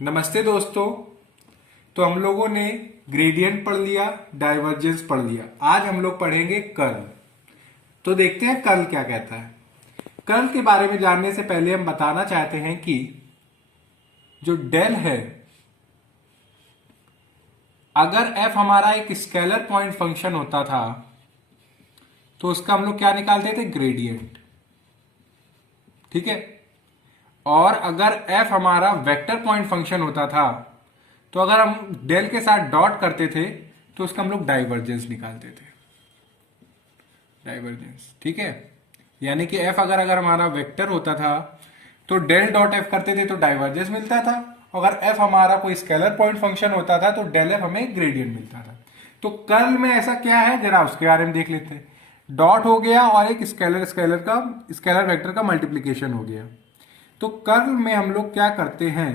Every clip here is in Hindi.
नमस्ते दोस्तों। तो हम लोगों ने ग्रेडियंट पढ़ लिया, डाइवर्जेंस पढ़ लिया। आज हम लोग पढ़ेंगे कर्ल। तो देखते हैं कर्ल क्या कहता है। कर्ल के बारे में जानने से पहले हम बताना चाहते हैं कि जो डेल है, अगर एफ हमारा एक स्केलर पॉइंट फंक्शन होता था तो उसका हम लोग क्या निकालते थे? ग्रेडियंट। ठीक है। और अगर एफ हमारा वेक्टर पॉइंट फंक्शन होता था तो अगर हम डेल के साथ डॉट करते थे तो उसका हम लोग डाइवर्जेंस निकालते थे। डाइवर्जेंस, ठीक है। यानी कि एफ अगर हमारा वेक्टर होता था तो डेल डॉट एफ करते थे तो डाइवर्जेंस मिलता था। अगर एफ हमारा कोई स्केलर पॉइंट फंक्शन होता था तो डेल एफ हमें ग्रेडियंट मिलता था। तो कर्ल में ऐसा क्या है, जरा उसके बारे में देख लेते हैं। डॉट हो गया और एक स्केलर वेक्टर का मल्टीप्लीकेशन हो गया। तो कर्ल में हम लोग क्या करते हैं,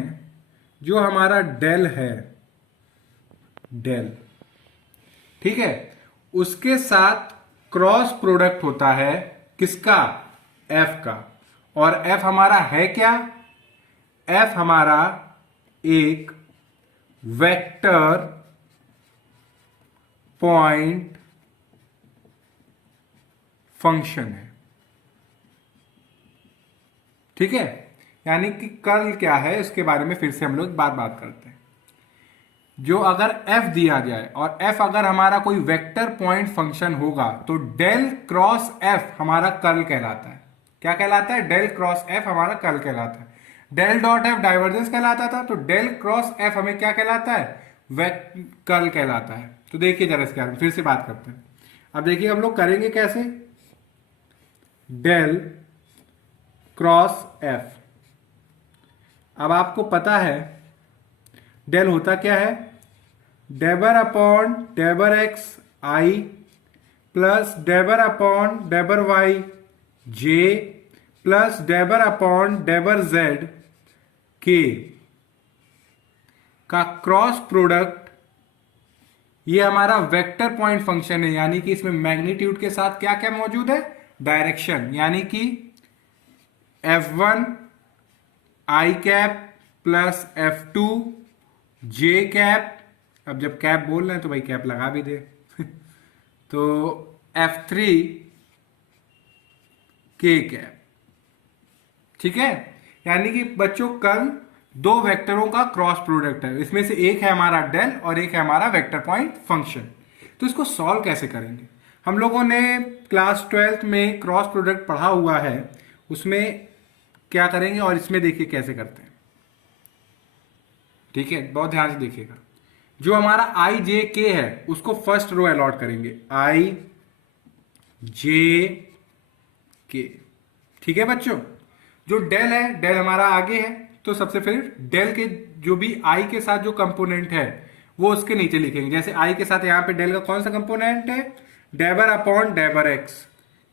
जो हमारा डेल है, डेल, ठीक है, उसके साथ क्रॉस प्रोडक्ट होता है। किसका? एफ का। और एफ हमारा है क्या? एफ हमारा एक वेक्टर पॉइंट फंक्शन है। ठीक है। यानी कि कर्ल क्या है इसके बारे में फिर से हम लोग बात करते हैं। जो अगर f दिया जाए और f अगर हमारा कोई वेक्टर पॉइंट फंक्शन होगा तो डेल क्रॉस f हमारा कर्ल कहलाता है। क्या कहलाता है? डेल क्रॉस f हमारा कर्ल कहलाता है। डेल डॉट f डाइवर्जेंस कहलाता था, तो डेल क्रॉस f हमें क्या कहलाता है? कर्ल कहलाता है। तो देखिए जरा इसके बारे में फिर से बात करते हैं। अब देखिए हम लोग करेंगे कैसे। डेल क्रॉस f, अब आपको पता है डेल होता क्या है? डेबर अपॉन डेबर एक्स आई प्लस डेबर अपॉन डेबर वाई जे प्लस डेबर अपॉन डेबर जेड के का क्रॉस प्रोडक्ट। ये हमारा वेक्टर पॉइंट फंक्शन है, यानी कि इसमें मैग्नीट्यूड के साथ क्या क्या मौजूद है? डायरेक्शन। यानी कि F1 आई कैप प्लस F2 जे कैप। अब जब कैप बोल रहे हैं तो भाई कैप लगा भी दे तो F3 के कैप। ठीक है। यानी कि बच्चों कर्ल दो वेक्टरों का क्रॉस प्रोडक्ट है। इसमें से एक है हमारा डेल और एक है हमारा वेक्टर पॉइंट फंक्शन। तो इसको सॉल्व कैसे करेंगे? हम लोगों ने क्लास 12th में क्रॉस प्रोडक्ट पढ़ा हुआ है, उसमें क्या करेंगे और इसमें देखिए कैसे करते हैं। ठीक है, बहुत ध्यान से देखिएगा। जो हमारा आई जे के है उसको फर्स्ट रो अलॉट करेंगे, आई जे के। ठीक है बच्चों। जो डेल है, डेल हमारा आगे है, तो सबसे फिर डेल के जो भी आई के साथ जो कंपोनेंट है वो उसके नीचे लिखेंगे। जैसे आई के साथ यहां पे डेल का कौन सा कंपोनेंट है? डेबर अपॉन डेबर एक्स।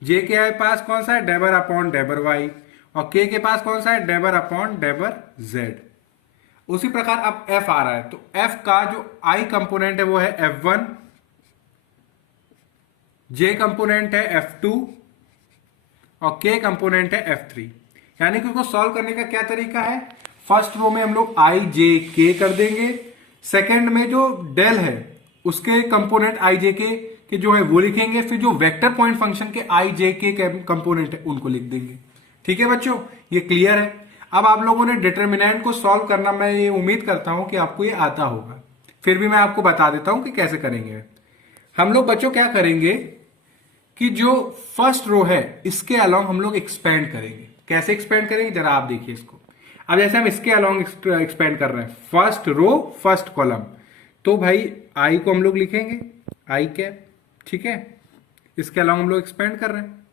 जे के पास कौन सा है? डेबर अपॉन डेबर वाई। और के पास कौन सा है? डेबर अपॉन डेबर जेड। उसी प्रकार अब एफ आ रहा है, तो एफ का जो आई कंपोनेंट है वो है F1, जे कंपोनेंट है F2 और के कंपोनेंट है F3। यानी कि उसको सॉल्व करने का क्या तरीका है? फर्स्ट रो में हम लोग आई जे के कर देंगे, सेकंड में जो डेल है उसके कंपोनेंट आई जे के जो है वो लिखेंगे, फिर जो वेक्टर पॉइंट फंक्शन के आई जे के कंपोनेंट है उनको लिख देंगे। ठीक है बच्चों, ये क्लियर है। अब आप लोगों ने डिटर्मिनेंट को सॉल्व करना, मैं ये उम्मीद करता हूं कि आपको ये आता होगा, फिर भी मैं आपको बता देता हूं कि कैसे करेंगे। हम लोग बच्चों क्या करेंगे कि जो फर्स्ट रो है इसके अलोंग हम लोग एक्सपेंड करेंगे। कैसे एक्सपेंड करेंगे जरा आप देखिए इसको। अब जैसे हम इसके अलोंग एक्सपेंड कर रहे हैं, फर्स्ट रो फर्स्ट कॉलम, तो भाई आई को हम लोग लिखेंगे आई कैप। ठीक है, इसके अलोंग हम लोग एक्सपेंड कर रहे हैं,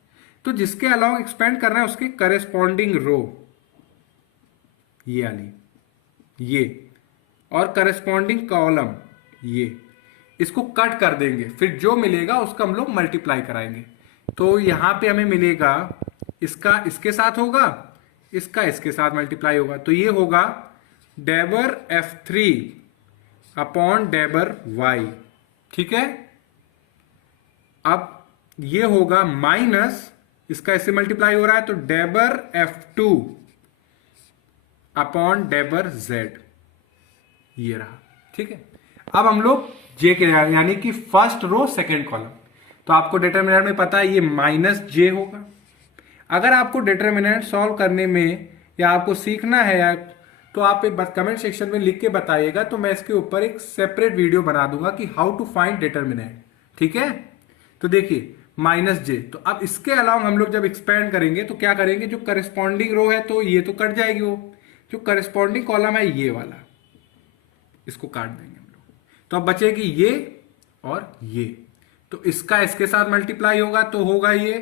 तो जिसके अलोंग एक्सपेंड कर रहे हैं उसके करेस्पॉन्डिंग रो ये वाली, ये, और करस्पॉन्डिंग कॉलम ये, इसको कट कर देंगे, फिर जो मिलेगा उसका हम लोग मल्टीप्लाई कराएंगे। तो यहां पे हमें मिलेगा, इसका इसके साथ होगा, इसका इसके साथ मल्टीप्लाई होगा, तो ये होगा डेबर F3 अपॉन डेबर वाई। ठीक है। अब ये होगा माइनस, इसका इससे मल्टीप्लाई हो रहा है तो डेबर F2 अपॉन डेबर जेड। ये रहा। ठीक है, अब हम लोग जे के यानी कि फर्स्ट रो सेकेंड कॉलम, तो आपको डिटर्मिनेंट में पता है ये माइनस जे होगा। अगर आपको डिटर्मिनेंट सॉल्व करने में या आपको सीखना है या तो आप एक कमेंट सेक्शन में लिख के बताइएगा, तो मैं इसके ऊपर एक सेपरेट वीडियो बना दूंगा कि हाउ टू फाइंड डिटर्मिनेंट। ठीक है, तो देखिए माइनस जे, तो अब इसके अलावा हम लोग जब एक्सपेंड करेंगे तो क्या करेंगे, जो करस्पॉन्डिंग रो है तो ये तो कट जाएगी, वो जो करस्पॉन्डिंग कॉलम है ये वाला, इसको काट देंगे हम लोग, तो अब बचेगी ये और ये। तो इसका इसके साथ मल्टीप्लाई होगा तो होगा ये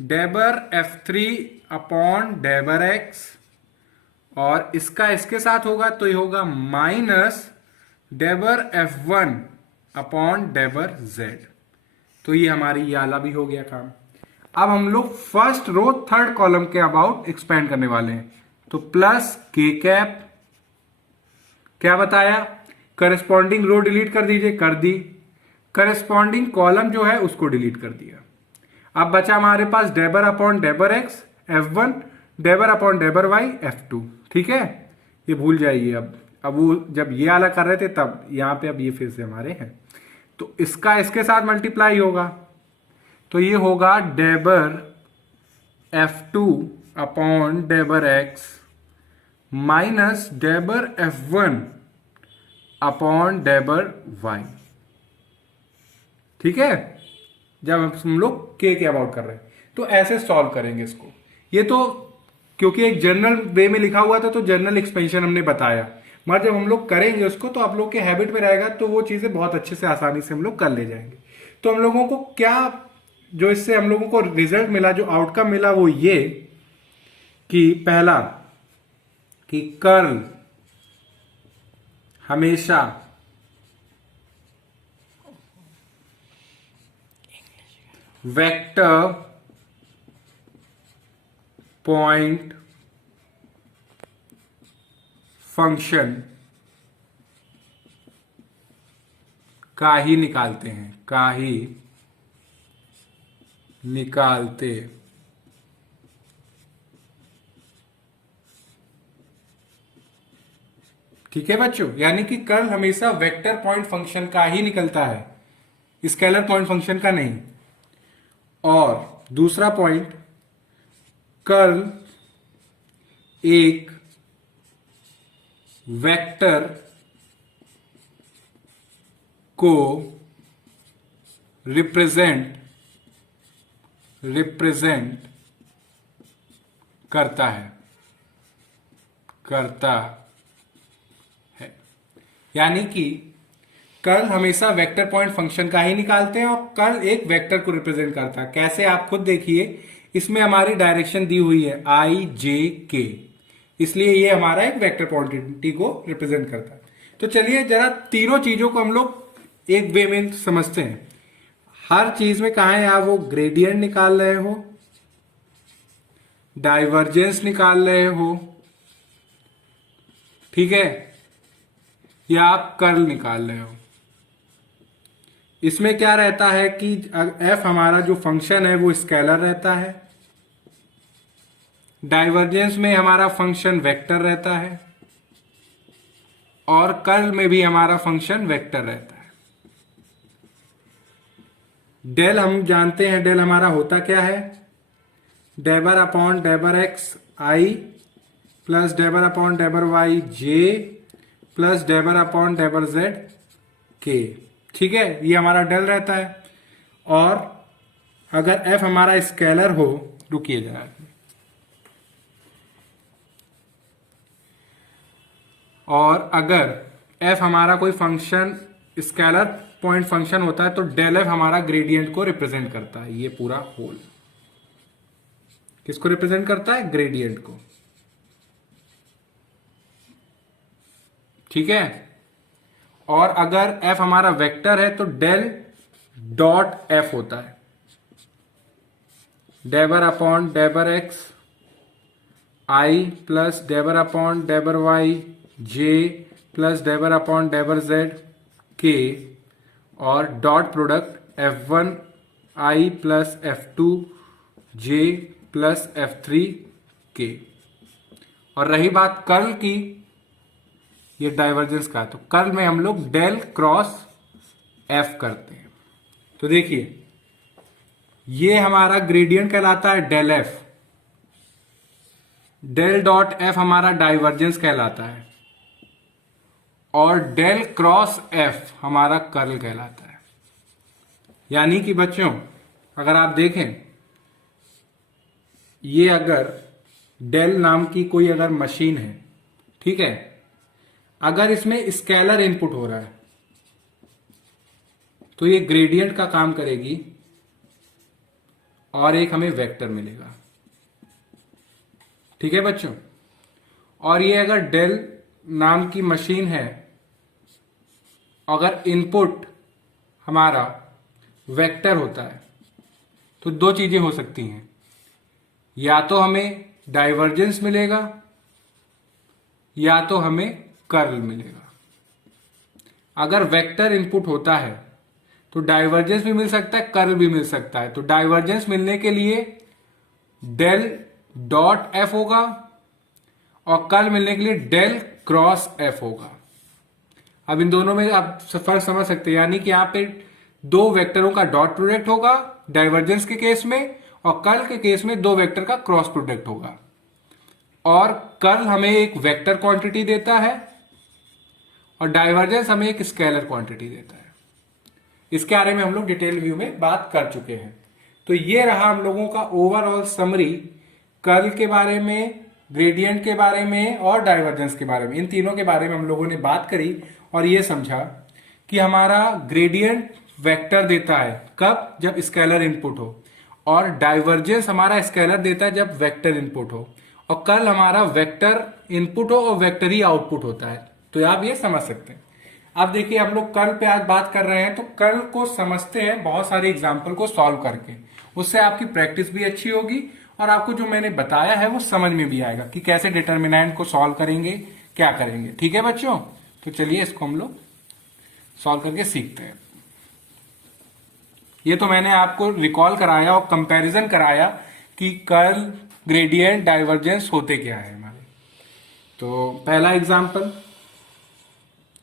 डेबर F3 अपॉन डेबर एक्स, और इसका इसके साथ होगा तो ये होगा माइनस डेबर F1 अपॉन डेबर जेड। तो ये हमारी ये वाला भी हो गया काम। अब हम लोग फर्स्ट रो थर्ड कॉलम के अबाउट एक्सपेंड करने वाले हैं, तो प्लस के कैप, क्या बताया, करस्पॉन्डिंग रो डिलीट कर दीजिए, कर दी, करस्पॉन्डिंग कॉलम जो है उसको डिलीट कर दिया। अब बचा हमारे पास डेबर अपॉन डेबर एक्स F1, डेबर अपॉन डेबर वाई F2। ठीक है, ये भूल जाइए। अब वो जब ये वाला कर रहे थे तब यहां पे, अब ये फिर से हमारे हैं, तो इसका इसके साथ मल्टीप्लाई होगा तो ये होगा डेबर F2 अपॉन डेबर एक्स माइनस डेबर F1 अपॉन डेबर वाई। ठीक है, जब हम लोग के अबाउट कर रहे हैं तो ऐसे सॉल्व करेंगे इसको। ये तो क्योंकि एक जनरल वे में लिखा हुआ था तो जनरल एक्सपेंशन हमने बताया, मगर जब हम लोग करेंगे उसको तो आप लोग के हैबिट में रहेगा तो वो चीजें बहुत अच्छे से आसानी से हम लोग कर ले जाएंगे। तो हम लोगों को क्या, जो इससे हम लोगों को रिजल्ट मिला, जो आउटकम मिला, वो ये कि पहला कि कर्ल हमेशा वेक्टर पॉइंट फंक्शन का ही निकालते हैं, का ही निकालते ठीक है बच्चों, यानी कि कर्ल हमेशा वेक्टर पॉइंट फंक्शन का ही निकलता है, स्केलर पॉइंट फंक्शन का नहीं। और दूसरा पॉइंट, कर्ल एक वेक्टर को रिप्रेजेंट करता है, यानी कि कर्ल हमेशा वेक्टर पॉइंट फंक्शन का ही निकालते हैं और कर्ल एक वेक्टर को रिप्रेजेंट करता है। कैसे, आप खुद देखिए, इसमें हमारी डायरेक्शन दी हुई है आई जे के, इसलिए ये हमारा एक वेक्टर क्वांटिटी को रिप्रेजेंट करता है। तो चलिए जरा तीनों चीजों को हम लोग एक वे में समझते हैं। हर चीज में कहा है, आप वो ग्रेडियंट निकाल रहे हो, डाइवर्जेंस निकाल रहे हो, ठीक है, या आप कर्ल निकाल रहे हो। इसमें क्या रहता है कि f हमारा जो फंक्शन है वो स्केलर रहता है, डाइवर्जेंस में हमारा फंक्शन वेक्टर रहता है, और कर्ल में भी हमारा फंक्शन वेक्टर रहता है। डेल हम जानते हैं, डेल हमारा होता क्या है, डेबर अपॉन डेबर एक्स आई प्लस डेबर अपॉन डेबर वाई जे प्लस डेबर अपॉन डेबर जेड के। ठीक है, ये हमारा डेल रहता है। और अगर f हमारा स्केलर हो, रुकिए जरा, और अगर f हमारा कोई फंक्शन स्केलर पॉइंट फंक्शन होता है तो डेल f हमारा ग्रेडियंट को रिप्रेजेंट करता है। ये पूरा होल किसको रिप्रेजेंट करता है, ग्रेडियंट को। ठीक है, और अगर f हमारा वेक्टर है तो डेल डॉट f होता है, डेबर अपॉन डेबर एक्स आई प्लस डेबर अपॉन डेबर वाई जे प्लस डेबर अपॉन डेबर जेड के, और डॉट प्रोडक्ट F1 आई प्लस F2 जे प्लस F3 के। और रही बात कर्ल की, ये डाइवर्जेंस का, तो कर्ल में हम लोग डेल क्रॉस एफ करते हैं। तो देखिए ये हमारा ग्रेडियंट कहलाता है del F, del dot F हमारा डाइवर्जेंस कहलाता है, और डेल क्रॉस एफ हमारा कर्ल कहलाता है। यानी कि बच्चों अगर आप देखें, ये अगर डेल नाम की कोई अगर मशीन है, ठीक है, अगर इसमें स्केलर इनपुट हो रहा है तो ये ग्रेडियंट का काम करेगी और एक हमें वेक्टर मिलेगा, ठीक है बच्चों। और ये अगर डेल नाम की मशीन है, अगर इनपुट हमारा वेक्टर होता है तो दो चीजें हो सकती हैं, या तो हमें डाइवर्जेंस मिलेगा या तो हमें कर्ल मिलेगा। अगर वेक्टर इनपुट होता है तो डाइवर्जेंस भी मिल सकता है, कर्ल भी मिल सकता है। तो डाइवर्जेंस मिलने के लिए डेल डॉट एफ होगा और कर्ल मिलने के लिए डेल क्रॉस एफ होगा। अब इन दोनों में आप फर्क समझ सकते हैं, यानी कि यहां पे दो वेक्टरों का डॉट प्रोडक्ट होगा डाइवर्जेंस के केस में, और कर्ल के केस में दो वेक्टर का क्रॉस प्रोडक्ट होगा। और कर्ल हमें एक वेक्टर क्वांटिटी देता है और डाइवर्जेंस हमें एक स्केलर क्वांटिटी देता है। इसके बारे में हम लोग डिटेल व्यू में बात कर चुके हैं। तो ये रहा हम लोगों का ओवरऑल समरी कर्ल के बारे में, ग्रेडियंट के बारे में और डाइवर्जेंस के बारे में। इन तीनों के बारे में हम लोगों ने बात करी और ये समझा कि हमारा ग्रेडियंट वेक्टर देता है कब, जब स्केलर इनपुट हो, और डाइवर्जेंस हमारा स्केलर देता है जब वेक्टर इनपुट हो, और कर्ल हमारा वेक्टर इनपुट हो और वेक्टर ही आउटपुट होता है। तो आप ये समझ सकते हैं। अब देखिए हम लोग कर्ल पे आज बात कर रहे हैं, तो कर्ल को समझते हैं बहुत सारे एग्जाम्पल को सॉल्व करके। उससे आपकी प्रैक्टिस भी अच्छी होगी और आपको जो मैंने बताया है वो समझ में भी आएगा कि कैसे डिटर्मिनेंट को सॉल्व करेंगे, क्या करेंगे। ठीक है बच्चों, तो चलिए इसको हम लोग सॉल्व करके सीखते हैं। ये तो मैंने आपको रिकॉल कराया और कंपैरिजन कराया कि कर्ल, ग्रेडियंट, डाइवर्जेंस होते क्या है हमारे। तो पहला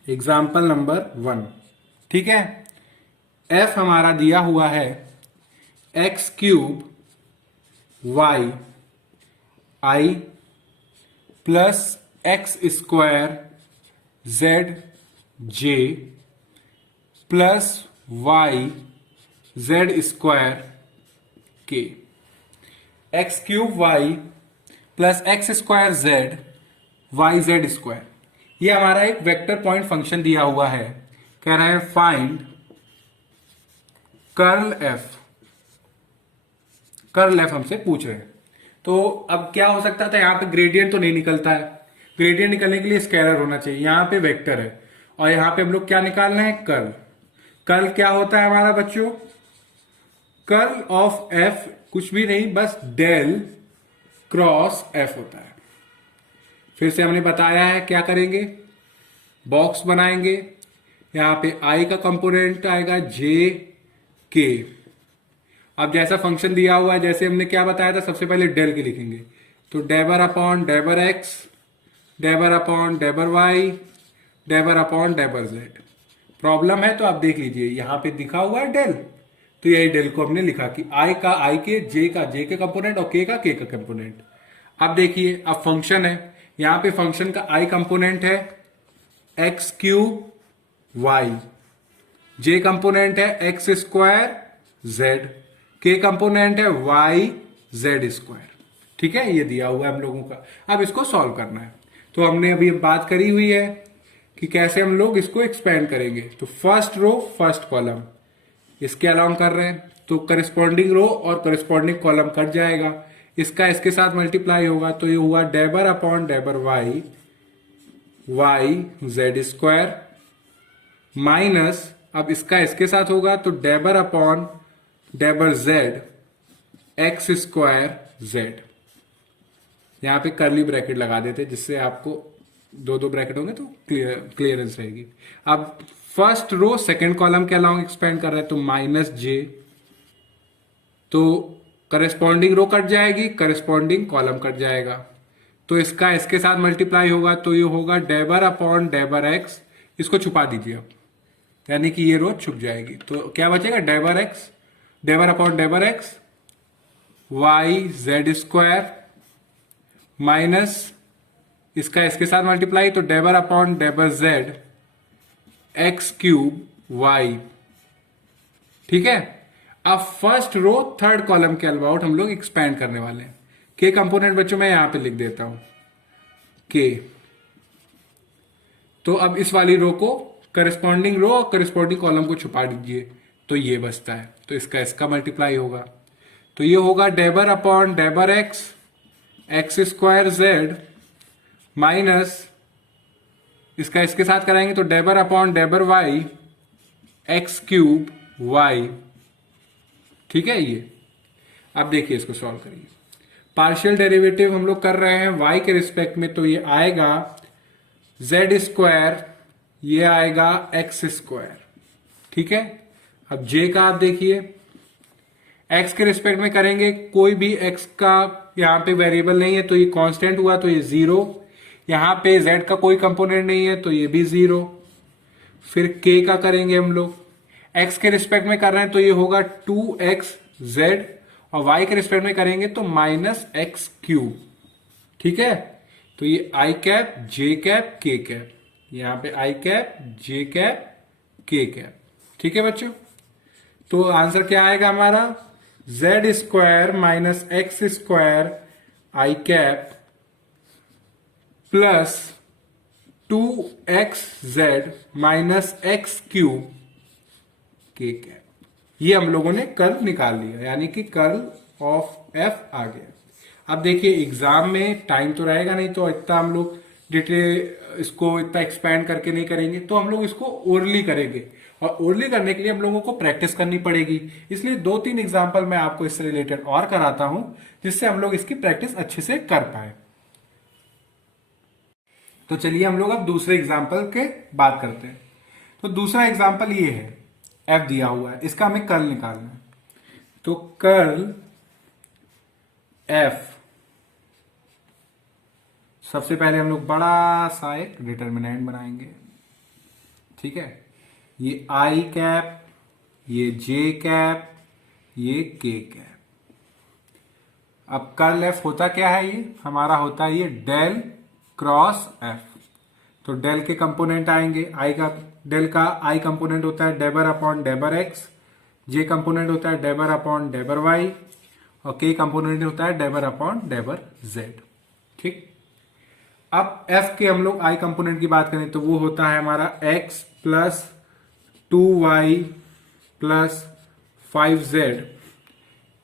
एग्जाम्पल नंबर 1, ठीक है। एफ हमारा दिया हुआ है x cube y i plus x square z j plus y z square के। X cube y plus x square z y z square, ये हमारा एक वेक्टर पॉइंट फंक्शन दिया हुआ है। कह रहे हैं find curl F. Curl F हमसे पूछ रहे हैं। तो अब क्या हो सकता था, यहां पे ग्रेडियंट तो नहीं निकलता है, ग्रेडियंट निकलने के लिए स्केलर होना चाहिए, यहां पे वेक्टर है और यहां पे हम लोग क्या निकालना है, कर्ल। कर्ल क्या होता है हमारा बच्चों, कर्ल ऑफ एफ कुछ भी नहीं, बस डेल क्रॉस एफ होता है। फिर से हमने बताया है क्या करेंगे, बॉक्स बनाएंगे, यहां पे आई का कंपोनेंट आएगा जे के। अब जैसा फंक्शन दिया हुआ है, जैसे हमने क्या बताया था, सबसे पहले डेल के लिखेंगे, तो डेबर अपॉन डेबर एक्स, डेबर अपॉन डेबर वाई, डेबर अपॉन डेबर जेड। प्रॉब्लम है तो आप देख लीजिए, यहां पे दिखा हुआ है डेल, तो यही डेल को हमने लिखा कि आई का आई के, जे का जे के कंपोनेंट और के का कंपोनेंट। अब देखिए, अब फंक्शन है, यहां पे फंक्शन का आई कंपोनेंट है एक्स क्यूब वाई, जे कंपोनेंट है एक्स स्क्वायर जेड, के कंपोनेंट है वाई जेड स्क्वायर। ठीक है, ये दिया हुआ है हम लोगों का। अब इसको सॉल्व करना है, तो हमने अभी बात करी हुई है कि कैसे हम लोग इसको एक्सपेंड करेंगे। तो फर्स्ट रो फर्स्ट कॉलम इसके अलाउंग कर रहे हैं, तो करस्पॉन्डिंग रो और करस्पॉन्डिंग कॉलम कट जाएगा, इसका इसके साथ मल्टीप्लाई होगा, तो ये हुआ डेबर अपॉन डेबर y y z square minus, अब इसका इसके साथ होगा तो डेबर अपॉन डेबर जेड एक्स स्क्वायर जेड। यहां पे कर्ली ब्रैकेट लगा देते जिससे आपको दो दो ब्रैकेट होंगे तो क्लियरेंस रहेगी। अब फर्स्ट रो सेकंड कॉलम के अलाउंग एक्सपेंड कर रहे हैं, तो माइनस जे, तो करस्पॉन्डिंग रो कट जाएगी, करस्पॉन्डिंग कॉलम कट जाएगा, तो इसका इसके साथ मल्टीप्लाई होगा तो ये होगा डेबर अपॉन डेबर एक्स, इसको छुपा दीजिए आप, यानी कि ये रो छुप जाएगी। तो क्या बचेगा, डेबर एक्स, डेबर अपॉन डेबर x y z square minus इसका इसके साथ मल्टीप्लाई तो डेबर अपॉन डेबर जेड एक्स क्यूब वाई। ठीक है, अब फर्स्ट रो थर्ड कॉलम के अबाउट हम लोग एक्सपैंड करने वाले हैं। के कंपोनेंट बच्चों मैं यहां पे लिख देता हूं के। तो अब इस वाली रो को करस्पॉन्डिंग रो और करस्पॉन्डिंग कॉलम को छुपा दीजिए तो ये बचता है, तो इसका इसका मल्टीप्लाई होगा तो ये होगा डेबर अपॉन डेबर x x square z minus इसका इसके साथ कराएंगे तो डेबर अपॉन डेबर वाई एक्स क्यूब वाई। ठीक है, ये अब देखिए इसको सॉल्व करिए। पार्शियल डेरिवेटिव हम लोग कर रहे हैं y के रिस्पेक्ट में, तो ये आएगा z स्क्वायर, ये आएगा x स्क्वायर। ठीक है, अब j का आप देखिए, x के रिस्पेक्ट में करेंगे, कोई भी x का यहां पे वेरिएबल नहीं है तो ये कांस्टेंट हुआ तो ये 0, यहां पे z का कोई कंपोनेंट नहीं है तो ये भी 0। फिर k का करेंगे हम लोग, x के रिस्पेक्ट में कर रहे हैं तो ये होगा 2xz और y के रिस्पेक्ट में करेंगे तो माइनस एक्स क्यूब। ठीक है, तो ये i cap j cap k cap, यहां पे i cap j cap k cap. ठीक है बच्चों, तो आंसर क्या आएगा हमारा, z square minus x square i cap plus 2xz minus x cube k cap. ये हम लोगों ने कर्ल निकाल लिया, यानी कि कर्ल ऑफ एफ आ गया। अब देखिए एग्जाम में टाइम तो रहेगा नहीं, तो इतना हम लोग डिटेल इसको इतना एक्सपैंड करके नहीं करेंगे, तो हम लोग इसको ओरली करेंगे और ओरली करने के लिए हम लोगों को प्रैक्टिस करनी पड़ेगी। इसलिए 2-3 एग्जाम्पल मैं आपको इससे रिलेटेड और कराता हूं जिससे हम लोग इसकी प्रैक्टिस अच्छे से कर पाए। तो चलिए हम लोग अब दूसरे एग्जाम्पल के बात करते हैं। तो दूसरा एग्जाम्पल ये है, एफ दिया हुआ है, इसका हमें कर्ल निकालना है। तो कर्ल एफ, सबसे पहले हम लोग बड़ा सा एक डिटर्मिनेंट बनाएंगे। ठीक है, ये आई कैप, ये जे कैप, ये के कैप। अब कर्ल एफ होता क्या है, ये हमारा होता है ये डेल क्रॉस एफ। तो डेल के कंपोनेंट आएंगे, आई का डेल का आई कंपोनेंट होता है डेबर अपॉन डेबर एक्स, जे कंपोनेंट होता है डेबर अपॉन डेबर वाई और के कंपोनेंट होता है डेबर अपॉन डेबर जेड। ठीक, अब एफ के हम लोग आई कंपोनेंट की बात करें तो वो होता है हमारा x plus 2y plus 5z।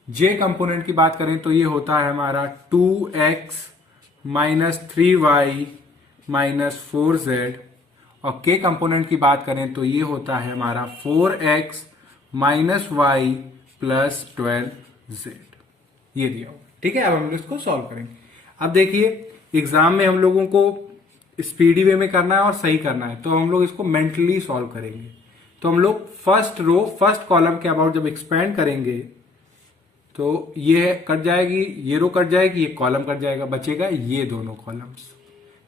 जे कंपोनेंट की बात करें तो ये होता है हमारा 2x minus 3y minus 4z और के कंपोनेंट की बात करें तो ये होता है हमारा 4x minus Y plus 12z। ये दिया हुआ। ठीक है, अब हम इसको सॉल्व करेंगे। अब देखिए एग्जाम में हम लोगों को स्पीडी वे में करना है और सही करना है, तो हम लोग इसको मेंटली सॉल्व करेंगे। तो हम लोग फर्स्ट रो फर्स्ट कॉलम के अबाउट जब एक्सपेंड करेंगे तो ये कट जाएगी, ये रो कट जाएगी, ये कॉलम कट जाएगा, बचेगा ये दोनों कॉलम्स।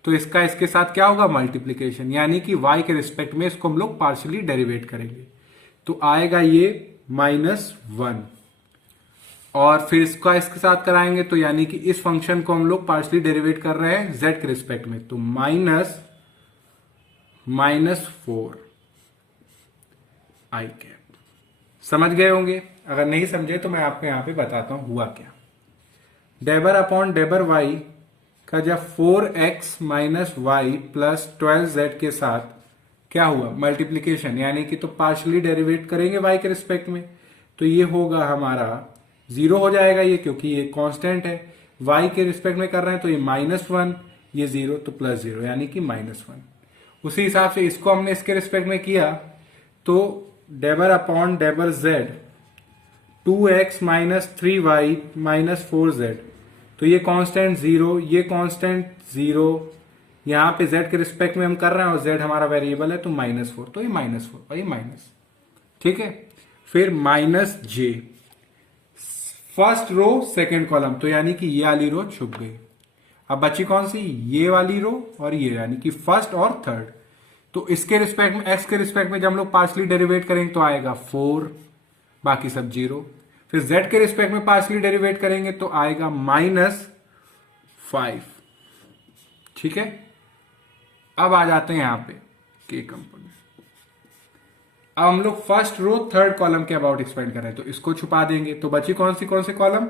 तो इसका इसके साथ क्या होगा, मल्टीप्लीकेशन, यानी कि y के रिस्पेक्ट में इसको हम लोग पार्शियली डेरिवेट करेंगे। तो आएगा ये -1 और फिर इसका इसके साथ कराएंगे तो यानी कि इस फंक्शन को हम लोग पार्शियली डेरिवेट कर रहे हैं z के रिस्पेक्ट में, तो -4 आई कैप। समझ गए होंगे, अगर नहीं समझे तो मैं आपको यहां पे बताता हूं हुआ क्या। डेबर अपॉन डेबर वाई का जब 4x minus Y plus 12z के साथ क्या हुआ, मल्टीप्लीकेशन, यानी कि तो पार्शियली डेरिवेट करेंगे y के रिस्पेक्ट में, तो ये होगा हमारा 0 हो जाएगा ये, क्योंकि ये कांस्टेंट है। y के रिस्पेक्ट में कर रहे हैं तो ये -1, ये 0 तो +0 यानी कि -1। उसी हिसाब से इसको हमने इसके रिस्पेक्ट में किया तो डेबर अपॉन डेबर z 2x minus 3y minus 4z, तो ये कांस्टेंट 0, ये कांस्टेंट 0, यहां पे z के रिस्पेक्ट में हम कर रहे हैं और z हमारा वेरिएबल है तो -4, तो ये -4 और ये माइनस। ठीक है, फिर -j first row second column, तो यानी कि ये वाली रो छुप गई। अब बची कौन सी, ये वाली रो और ये, यानी कि फर्स्ट और थर्ड। तो इसके रिस्पेक्ट में, एक्स के रिस्पेक्ट में जब हम लोग पार्शली डेरिवेट करेंगे तो आएगा 4, बाकी सब 0। फिर जेड के रिस्पेक्ट में पार्शली डेरिवेट करेंगे तो आएगा -5। ठीक है, अब आ जाते हैं यहां पे के कंपोनेंट। अब हम लोग फर्स्ट रो थर्ड कॉलम के अबाउट एक्सपेंड कर रहे हैं, तो इसको छुपा देंगे। तो बची कौन से column,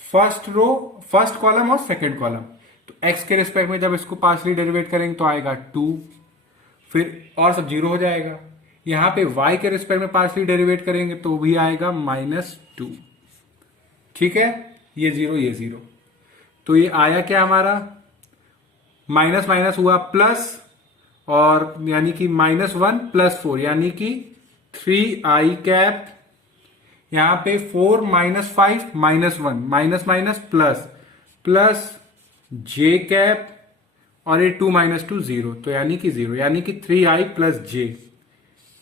first row, first column और सेकंड कॉलम। तो एक्स के रिस्पेक्ट में जब इसको पार्शली डेरिवेट करेंगे तो आएगा 2, फिर और सब 0 हो जाएगा। यहां पे y के रिस्पेक्ट में पार्शली डेरिवेट करेंगे तो भी आएगा -2। ठीक है, ये 0 ये 0, तो ये आया क्या हमारा, माइनस माइनस हुआ प्लस, और यानी कि -1 + 4 यानी कि 3i कैप। यहां पे 4 - 5 -1 minus minus plus j cap, और ये 2 - 2 0, तो यानी कि 0, यानी कि 3i + j।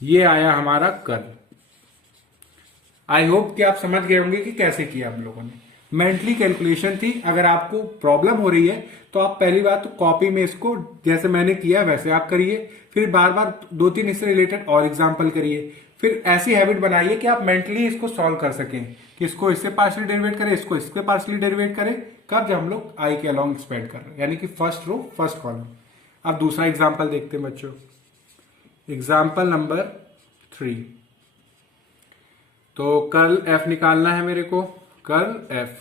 ये आया हमारा कर्ल। आई होप कि आप समझ गए होंगे कि कैसे किया हम लोगों ने। मेंटली कैलकुलेशन थी। अगर आपको प्रॉब्लम हो रही है तो आप पहली बात तो कॉपी में इसको जैसे मैंने किया वैसे आप करिए, फिर बार बार 2-3 इससे रिलेटेड और एग्जाम्पल करिए, फिर ऐसी हैबिट बनाइए कि आप मेंटली इसको सॉल्व कर सकें कि इसको इससे पार्शियली डेरिवेट करें, इसको इसके पार्शियली डेरिवेट करें, कब, जब हम लोग आई के अलोंग एक्सपेंड कर रहे हैं, यानी कि फर्स्ट रो फर्स्ट कॉलम। अब दूसरा एग्जाम्पल देखते हैं बच्चों, एग्जाम्पल नंबर 3। तो कर्ल एफ निकालना है मेरे को, कर्ल एफ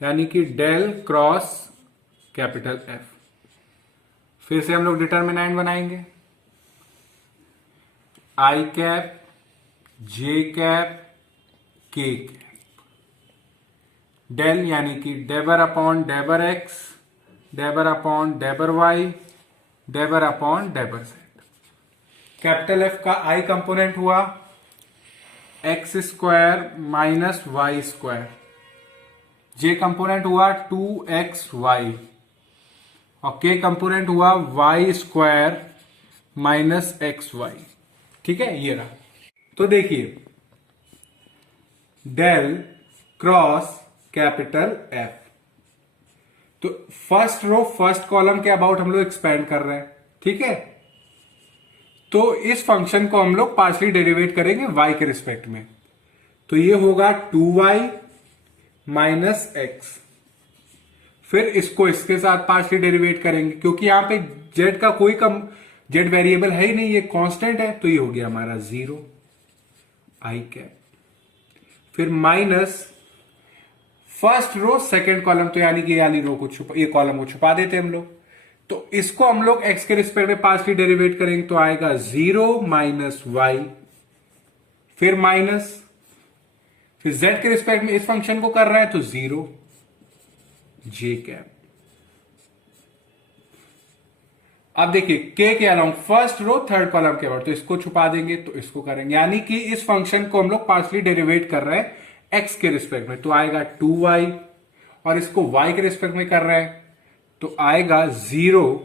यानी कि डेल क्रॉस कैपिटल एफ। फिर से हम लोग डिटर्मिनेंट बनाएंगे, i cap, j cap, k cap. Del यानी कि डेबर अपॉन डेबर एक्स, डेबर अपॉन डेबर वाई, डेबर अपॉन डेबर जेड। कैपिटल एफ का आई कंपोनेंट हुआ x² - y², जे कंपोनेंट हुआ 2xy, और के कंपोनेंट हुआ y² - xy। ठीक है, ये रहा। तो देखिए, डेल क्रॉस कैपिटल एफ, तो फर्स्ट रो फर्स्ट कॉलम के अबाउट हम लोग एक्सपेंड कर रहे हैं। ठीक है, तो इस फंक्शन को हम लोग पार्शियली डेरिवेट करेंगे y के रिस्पेक्ट में, तो ये होगा 2y - x। फिर इसको इसके साथ पार्शियली डेरिवेट करेंगे, क्योंकि यहां पे z का कोई z वेरिएबल है ही नहीं, ये कांस्टेंट है, तो ये हो गया हमारा 0 आई कैप। फिर minus first row second column, तो यानी कि ये वाली रो को ये कॉलम को छुपा देते हम लोग। तो इसको हम लोग x के रिस्पेक्ट में पार्शियली डेरिवेट करेंगे तो आएगा 0 - y, फिर माइनस, फिर z के रिस्पेक्ट में इस फंक्शन को कर रहे हैं तो 0 j कैप। अब देखिए k के along first row third column के बाद, तो इसको छुपा देंगे तो इसको करेंगे, यानी कि इस फंक्शन को हम लोग पार्शियली डेरिवेट कर रहे हैं x के रिस्पेक्ट में, तो आएगा 2y, और इसको y के रिस्पेक्ट में कर रहे हैं तो आएगा 0,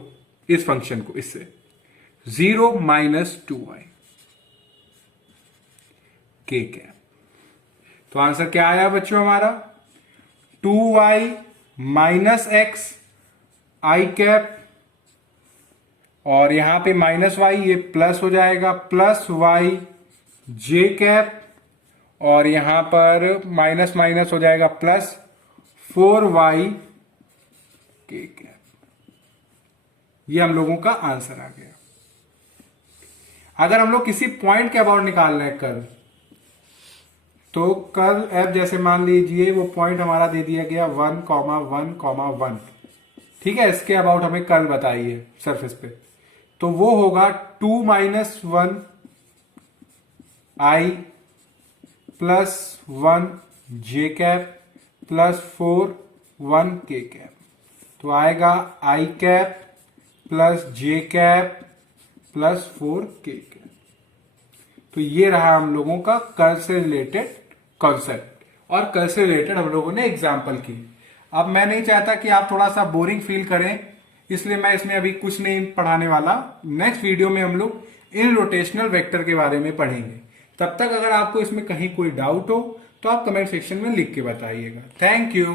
इस फंक्शन को इससे 0 - 2y के कैप। तो आंसर क्या आया बच्चों हमारा, 2y - x आई कैप, और यहां पे -y ये प्लस हो जाएगा, प्लस y j कैप, और यहां पर माइनस माइनस हो जाएगा प्लस 4y के कैप। ये हम लोगों का आंसर आ गया। अगर हम लोग किसी पॉइंट के अबाउट निकाल रहे हैं कर्ल, तो कर्ल एफ जैसे मान लीजिए वो पॉइंट हमारा दे दिया गया 1, 1, 1। ठीक है, इसके अबाउट हमें कर्ल बताइए सरफेस पे, तो वो होगा 2 - 1 आई प्लस 1 जे कैप प्लस 4 1 के कैप, तो आएगा आई कैप प्लस जे कैप प्लस 4 के कैप। तो ये रहा हम लोगों का कर्ल से रिलेटेड कॉन्सेप्ट, और कर्ल से रिलेटेड हम लोगों ने एग्जाम्पल की। अब मैं नहीं चाहता कि आप थोड़ा सा बोरिंग फील करें, इसलिए मैं इसमें अभी कुछ नहीं पढ़ाने वाला। नेक्स्ट वीडियो में हम लोग इन रोटेशनल वेक्टर के बारे में पढ़ेंगे। तब तक अगर आपको इसमें कहीं कोई डाउट हो तो आप कमेंट सेक्शन में लिख के बताइएगा। Thank you.